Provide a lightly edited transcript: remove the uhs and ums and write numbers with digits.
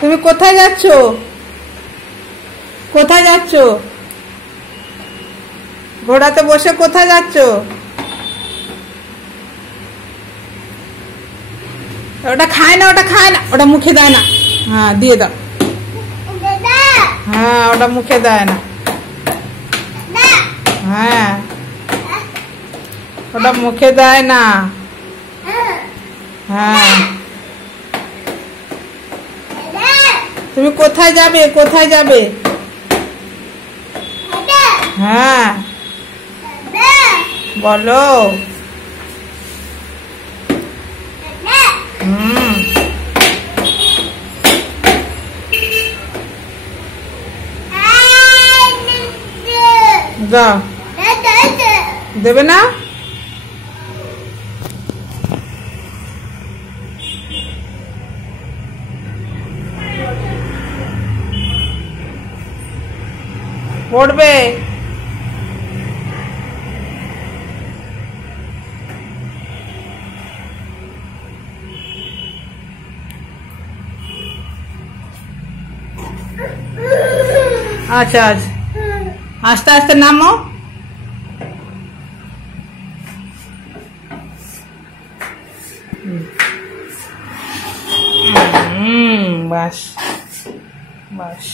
তুমি কোথায় যাচ্ছ? কোথায় যাচ্ছ? ঘোড়াতে বসে কোথায় যাচ্ছ? ওটা খায় না, ওটা খায় না, ওটা মুখে দেয় না। হ্যাঁ দিয়ে দাও। হ্যাঁ ওটা মুখে দেয় না। হ্যাঁ ওটা মুখে দেয় না। হ্যাঁ তুমি কোথায় যাবে? কোথায় যাবে? হ্যাঁ বলো। যাও। দেবে না? পড়বে। আচ্ছা আচ্ছা আস্তে আস্তে নামো। বাস বাস।